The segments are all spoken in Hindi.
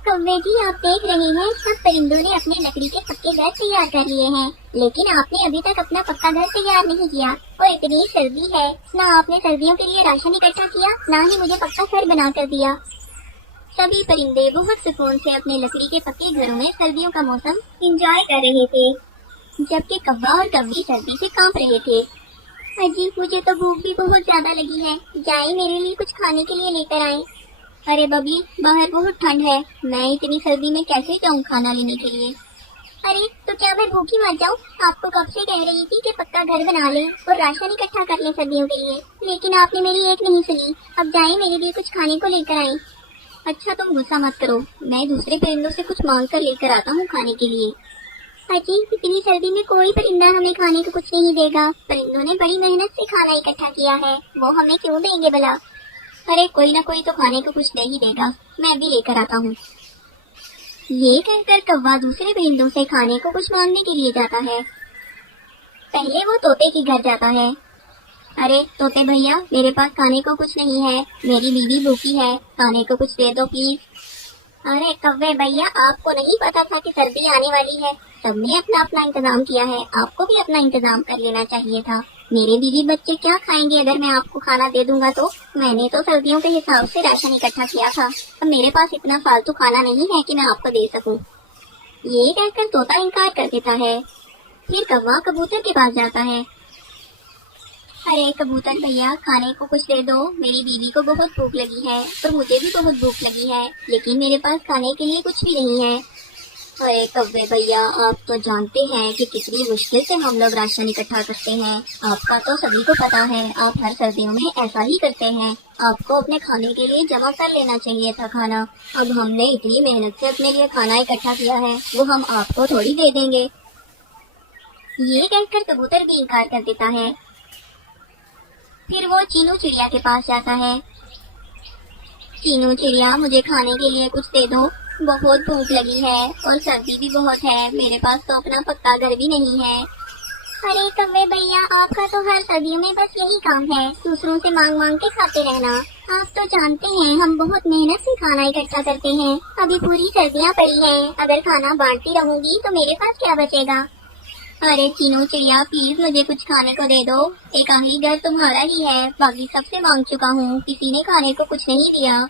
कौवे जी, आप देख रहे हैं सब परिंदों ने अपने लकड़ी के पक्के घर तैयार कर लिए हैं, लेकिन आपने अभी तक अपना पक्का घर तैयार नहीं किया। और इतनी सर्दी है, ना आपने सर्दियों के लिए राशन इकट्ठा किया, ना ही मुझे पक्का घर बना कर दिया। सभी परिंदे बहुत सुकून से अपने लकड़ी के पक्के घरों में सर्दियों का मौसम एंजॉय कर रहे थे, जबकि कौवा और कौवी सर्दी से कांप रहे थे। अजी, मुझे तो भूख भी बहुत ज्यादा लगी है, जाए मेरे लिए कुछ खाने के लिए लेकर आए। अरे बबली, बाहर बहुत ठंड है, मैं इतनी सर्दी में कैसे जाऊं खाना लेने के लिए। अरे तो क्या मैं भूखी मर जाऊं? आपको कब से कह रही थी कि पक्का घर बना ले और राशन इकट्ठा कर ले सर्दियों के लिए, लेकिन आपने मेरी एक नहीं सुनी। अब जाए मेरे लिए कुछ खाने को लेकर आए। अच्छा, तुम गुस्सा मत करो, मैं दूसरे परिंदों से कुछ मांग कर लेकर आता हूँ खाने के लिए। अजी, इतनी सर्दी में कोई परिंदा हमें खाने को कुछ नहीं देगा। परिंदों ने बड़ी मेहनत से खाना इकट्ठा किया है, वो हमें क्यों देंगे भला? अरे कोई ना कोई तो खाने को कुछ दे ही देगा, मैं भी लेकर आता हूँ। ये कहकर कौवा दूसरे परिंदों से खाने को कुछ मांगने के लिए जाता है। पहले वो तोते के घर जाता है। अरे तोते भैया, मेरे पास खाने को कुछ नहीं है, मेरी बीवी भूखी है, खाने को कुछ दे दो प्लीज। अरे कौवे भैया, आपको नहीं पता था कि सर्दी आने वाली है? सबने अपना अपना इंतजाम किया है, आपको भी अपना इंतजाम कर लेना चाहिए था। मेरे बीवी बच्चे क्या खाएंगे अगर मैं आपको खाना दे दूंगा तो? मैंने तो सर्दियों के हिसाब से राशन इकट्ठा किया था, अब मेरे पास इतना फालतू खाना नहीं है कि मैं आपको दे सकूं। ये कहकर तोता इनकार कर देता है। फिर कौवा कबूतर के पास जाता है। अरे कबूतर भैया, खाने को कुछ दे दो, मेरी बीवी को बहुत भूख लगी है और मुझे भी बहुत भूख लगी है, लेकिन मेरे पास खाने के लिए कुछ भी नहीं है। अरे कौवे भैया, आप तो जानते हैं कि कितनी मुश्किल से हम लोग राशन इकट्ठा करते हैं। आपका तो सभी को पता है, आप हर सर्दियों में ऐसा ही करते हैं। आपको अपने खाने के लिए जमा कर लेना चाहिए था खाना। अब हमने इतनी मेहनत से अपने लिए खाना इकट्ठा किया है, वो हम आपको थोड़ी दे देंगे। ये कहकर कबूतर भी इनकार कर देता है। फिर वो चीनू चिड़िया के पास जाता है। चीनू चिड़िया, मुझे खाने के लिए कुछ दे दो, बहुत भूख लगी है और सर्दी भी बहुत है, मेरे पास तो अपना पक्का घर भी नहीं है। अरे कौवे भैया, आपका तो हर सर्दियों में बस यही काम है, दूसरों से मांग मांग के खाते रहना। आप तो जानते हैं हम बहुत मेहनत से खाना इकट्ठा करते हैं, अभी पूरी सर्दियाँ पड़ी हैं, अगर खाना बांटती रहूंगी तो मेरे पास क्या बचेगा। अरे चीनू चिड़िया, प्लीज मुझे कुछ खाने को दे दो, एक आखिरी घर तुम्हारा ही है, बाकी सबसे मांग चुका हूँ, किसी ने खाने को कुछ नहीं दिया।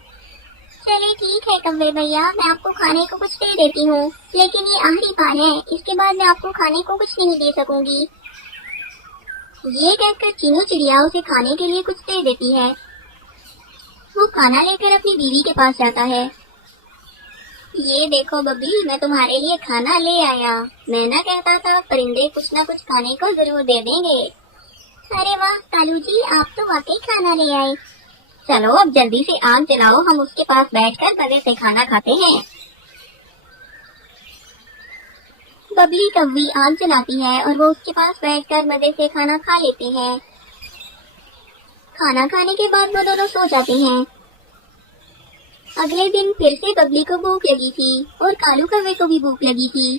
चलिए ठीक है कौवे भैया, मैं आपको खाने को कुछ दे देती हूँ, लेकिन ये आखिरी बार है, इसके बाद मैं आपको खाने को कुछ नहीं दे सकूंगी। ये कहकर चीनू चिड़िया उसे खाने के लिए कुछ दे देती है। वो खाना लेकर अपनी बीवी के पास जाता है। ये देखो बबली, मैं तुम्हारे लिए खाना ले आया, मैं ना कहता था परिंदे कुछ ना कुछ खाने को जरूर दे देंगे। अरे वाह कालू जी, आप तो वाकई खाना ले आए। चलो अब जल्दी से आग जलाओ, हम उसके पास बैठकर मजे से खाना खाते हैं। बबली कौवी आग जलाती है और वो उसके पास बैठकर मजे से खाना खा लेते हैं। खाना खाने के बाद वो दोनों सो जाते हैं। अगले दिन फिर से बबली को भूख लगी थी और कालू कौवे को भी भूख लगी थी।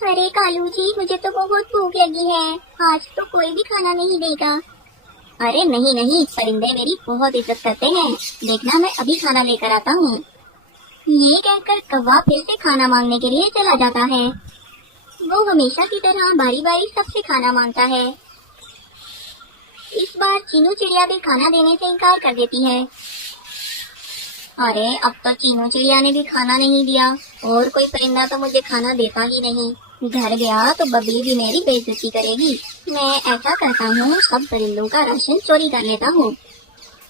अरे कालू जी, मुझे तो बहुत भूख लगी है, आज तो कोई भी खाना नहीं देगा। अरे नहीं नहीं, परिंदे मेरी बहुत इज्जत करते हैं, देखना मैं अभी खाना लेकर आता हूँ। ये कहकर कौवा फिर से खाना मांगने के लिए चला जाता है। वो हमेशा की तरह बारी बारी सबसे खाना मांगता है। इस बार चीनू चिड़िया भी खाना देने से इनकार कर देती है। अरे अब तो चीनू चिड़िया ने भी खाना नहीं दिया और कोई परिंदा तो मुझे खाना देता ही नहीं, घर गया तो बबली भी मेरी बेइज्जती करेगी। मैं ऐसा करता हूँ, सब परिंदों का राशन चोरी कर लेता हूँ।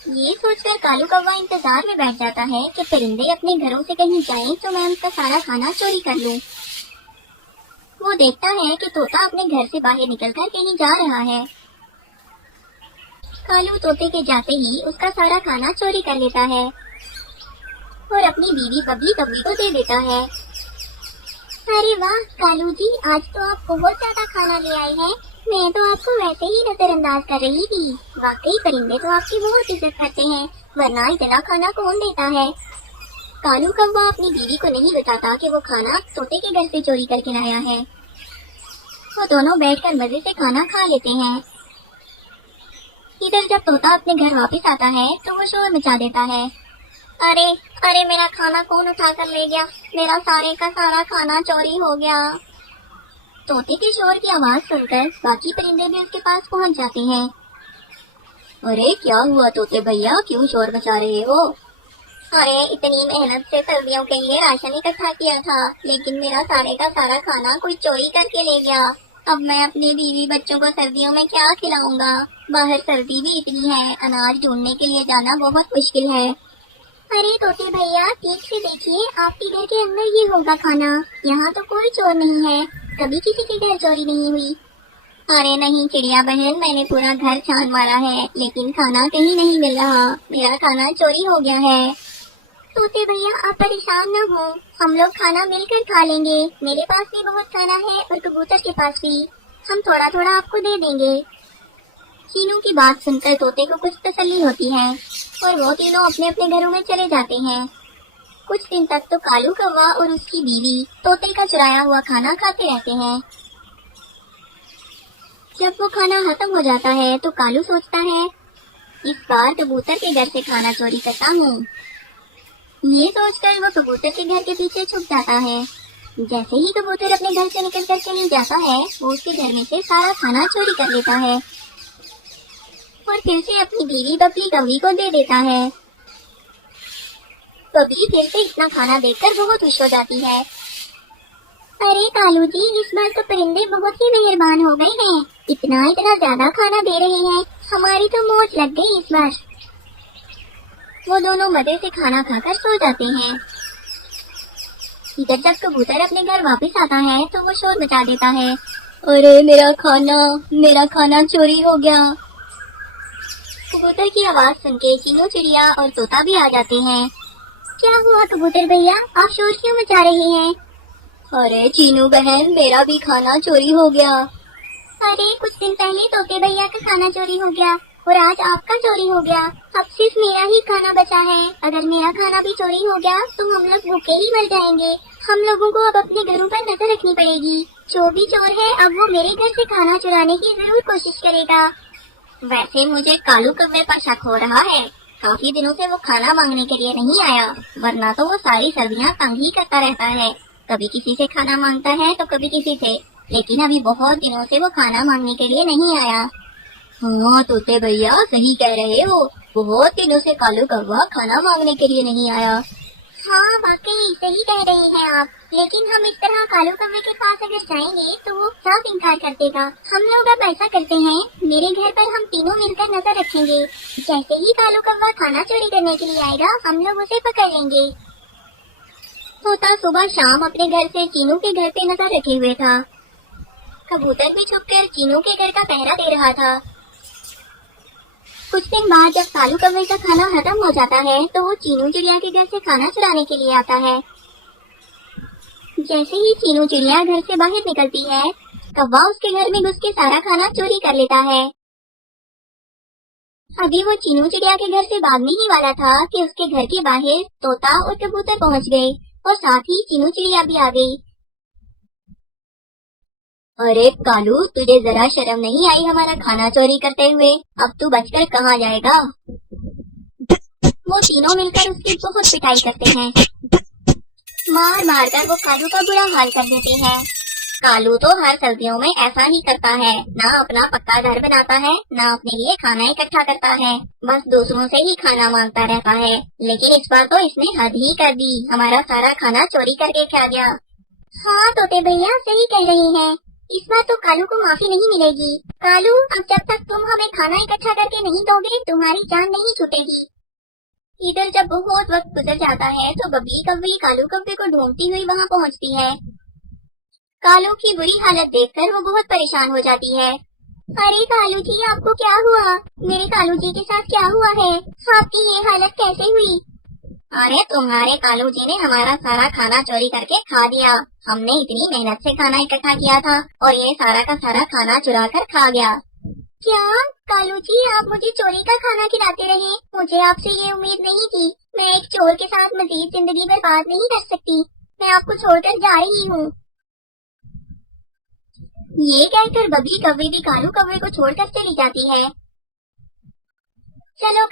ये सोचकर कालू कौवा इंतजार में बैठ जाता है कि परिंदे अपने घरों से कहीं जाएं तो मैं उनका सारा खाना चोरी कर लूँ। वो देखता है कि तोता अपने घर से बाहर निकलकर कहीं जा रहा है। कालू तोते के जाते ही उसका सारा खाना चोरी कर लेता है और अपनी बीवी बबली कौवी को दे देता है। अरे वाह कालू जी, आज तो आप बहुत ज्यादा खाना ले आए हैं, मैं तो आपको वैसे ही नजरअंदाज कर रही थी। वाकई परिंदे तो आपकी बहुत इज्जत करते हैं, वरना इतना खाना कौन देता है। कालू कौवा अपनी बीवी को नहीं बताता कि वो खाना तोते के घर से चोरी करके लाया है। वो दोनों बैठकर मजे से खाना खा लेते हैं। इधर जब तोता अपने घर वापस आता है तो वो शोर मचा देता है। अरे अरे मेरा खाना कौन उठा कर ले गया? मेरा सारे का सारा खाना चोरी हो गया। तोते के शोर की आवाज सुनकर बाकी परिंदे भी उसके पास पहुंच जाते हैं। अरे क्या हुआ तोते भैया, क्यों शोर मचा रहे हो? अरे इतनी मेहनत से सर्दियों के लिए राशन इकट्ठा किया था, लेकिन मेरा सारे का सारा खाना कोई चोरी करके ले गया। अब मैं अपने बीवी बच्चों को सर्दियों में क्या खिलाऊंगा? बाहर सर्दी भी इतनी है, अनाज ढूंढने के लिए जाना बहुत मुश्किल है। अरे तोते भैया ठीक से देखिए, आपके घर के अंदर ही होगा खाना। यहाँ तो कोई चोर नहीं है, कभी किसी के घर चोरी नहीं हुई। अरे नहीं चिड़िया बहन, मैंने पूरा घर छान मारा है, लेकिन खाना कहीं नहीं मिल रहा। मेरा खाना चोरी हो गया है। तोते भैया आप परेशान न हो, हम लोग खाना मिलकर खा लेंगे। मेरे पास भी बहुत खाना है और कबूतर के पास भी। हम थोड़ा थोड़ा आपको दे देंगे। चीनू की बात सुनकर तोते को कुछ तसल्ली होती है और वो तीनों अपने अपने घरों में चले जाते हैं। कुछ दिन तक तो कालू कौवा और उसकी बीवी तोते का चुराया हुआ खाना खाते रहते हैं। जब वो खाना खत्म हो जाता है तो कालू सोचता है, इस बार कबूतर के घर से खाना चोरी करता हूँ। ये सोचकर वो कबूतर के घर के पीछे छुप जाता है। जैसे ही कबूतर अपने घर से निकल कर चली जाता है, वो उसके घर में से सारा खाना चोरी कर लेता है और फिर से अपनी बीवी बबली कौवी को दे देता है। बबली फिर से इतना खाना देखकर बहुत खुश हो जाती है। अरे कालू जी, इस बार तो परिंदे बहुत ही मेहरबान हो गए हैं, इतना इतना ज्यादा खाना दे रहे हैं, हमारी तो मौज लग गई इस बार। वो दोनों मजे से खाना खाकर सो जाते हैं। इधर जब कबूतर अपने घर वापस आता है तो वो शोर मचा देता है, अरे मेरा खाना चोरी हो गया। कबूतर की आवाज सुन के चीनू चिड़िया और तोता भी आ जाते हैं। क्या हुआ कबूतर भैया, आप शोर क्यों मचा रहे हैं? अरे चीनू बहन, मेरा भी खाना चोरी हो गया। अरे कुछ दिन पहले तोते भैया का खाना चोरी हो गया और आज आपका चोरी हो गया। अब सिर्फ मेरा ही खाना बचा है। अगर मेरा खाना भी चोरी हो गया तो हम लोग भूखे ही मर जाएंगे। हम लोगों को अब अपने घरों पर नजर रखनी पड़ेगी। जो भी चोर है अब वो मेरे घर से खाना चुराने की जरूर कोशिश करेगा। वैसे मुझे कालू कौवे पर शक हो रहा है, काफी दिनों से वो खाना मांगने के लिए नहीं आया, वरना तो वो सारी सर्दियाँ तंग ही करता रहता है। कभी किसी से खाना मांगता है तो कभी किसी से, लेकिन अभी बहुत दिनों से वो खाना मांगने के लिए नहीं आया। हाँ तोते भैया सही कह रहे हो, बहुत दिनों से कालू कौवा खाना मांगने के लिए नहीं आया। हाँ वाकई सही कह रहे हैं आप, लेकिन हम इस तरह कालू कौवे के पास अगर जाएंगे तो वो साफ इनकार कर देगा। हम लोग अब ऐसा करते हैं, मेरे घर पर हम तीनों मिलकर नजर रखेंगे। जैसे ही कालू कौवा खाना चोरी करने के लिए आएगा हम लोग उसे पकड़ लेंगे। तोता सुबह शाम अपने घर से चीनू के घर पे नजर रखे हुए था। कबूतर भी छुपकर चीनू के घर का पहरा दे रहा था। कुछ दिन बाद जब कालू कौवे का खाना खत्म हो जाता है तो वो चीनू चिड़िया के घर से खाना चुराने के लिए आता है। जैसे ही चीनू चिड़िया घर से बाहर निकलती है, कौवा उसके घर में घुस के सारा खाना चोरी कर लेता है। अभी वो चीनू चिड़िया के घर से भागने ही वाला था कि उसके घर के बाहर तोता और कबूतर पहुंच गए और साथ ही चीनू चिड़िया भी आ गई। अरे कालू, तुझे जरा शर्म नहीं आई हमारा खाना चोरी करते हुए? अब तू बचकर कहाँ जाएगा? वो तीनों मिलकर उसकी बहुत पिटाई करते हैं। मार मार कर वो कालू का बुरा हाल कर देते हैं। कालू तो हर सर्दियों में ऐसा ही करता है, ना अपना पक्का घर बनाता है, ना अपने लिए खाना इकट्ठा करता है, बस दूसरों से ही खाना मांगता रहता है। लेकिन इस बार तो इसने हद ही कर दी, हमारा सारा खाना चोरी करके खा गया। हाँ तोते भैया सही कह रहे हैं, इस बार तो कालू को माफी नहीं मिलेगी। कालू, अब जब तक तुम हमें खाना इकट्ठा करके नहीं दोगे तुम्हारी जान नहीं छूटेगी। इधर जब बहुत वक्त गुजर जाता है तो बबली कौवी कालू कौवे को ढूंढती हुई वहाँ पहुँचती है। कालू की बुरी हालत देखकर वो बहुत परेशान हो जाती है। अरे कालू जी, आपको क्या हुआ? मेरे कालू जी के साथ क्या हुआ है? आपकी ये हालत कैसे हुई? अरे तुम्हारे कालू जी ने हमारा सारा खाना चोरी करके खा दिया। हमने इतनी मेहनत से खाना इकट्ठा किया था और ये सारा का सारा खाना चुरा कर खा गया। क्या कालू जी, आप मुझे चोरी का खाना खिलाते रहे? मुझे आपसे ये उम्मीद नहीं थी। मैं एक चोर के साथ मजीद जिंदगी बर्बाद नहीं कर सकती। मैं आपको छोड़कर जा रही हूँ। ये कहकर बबली कौवे भी कालू कौवे को छोड़कर चली जाती है। चलो